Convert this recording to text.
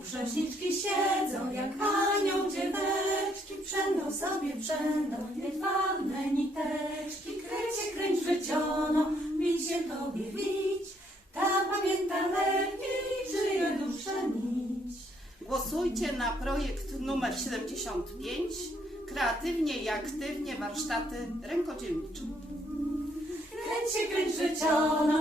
Chrząściczki siedzą jak anioł dzieweczki, przędą sobie przędą jedwabne niteczki. Kręcie, kręć życiono, bić się tobie wić, ta pamięta lepiej, żyje dłuższe nić. Głosujcie na projekt numer 75 Kreatywnie i aktywnie warsztaty rękodzielnicze. Kręć się, kręć życiono,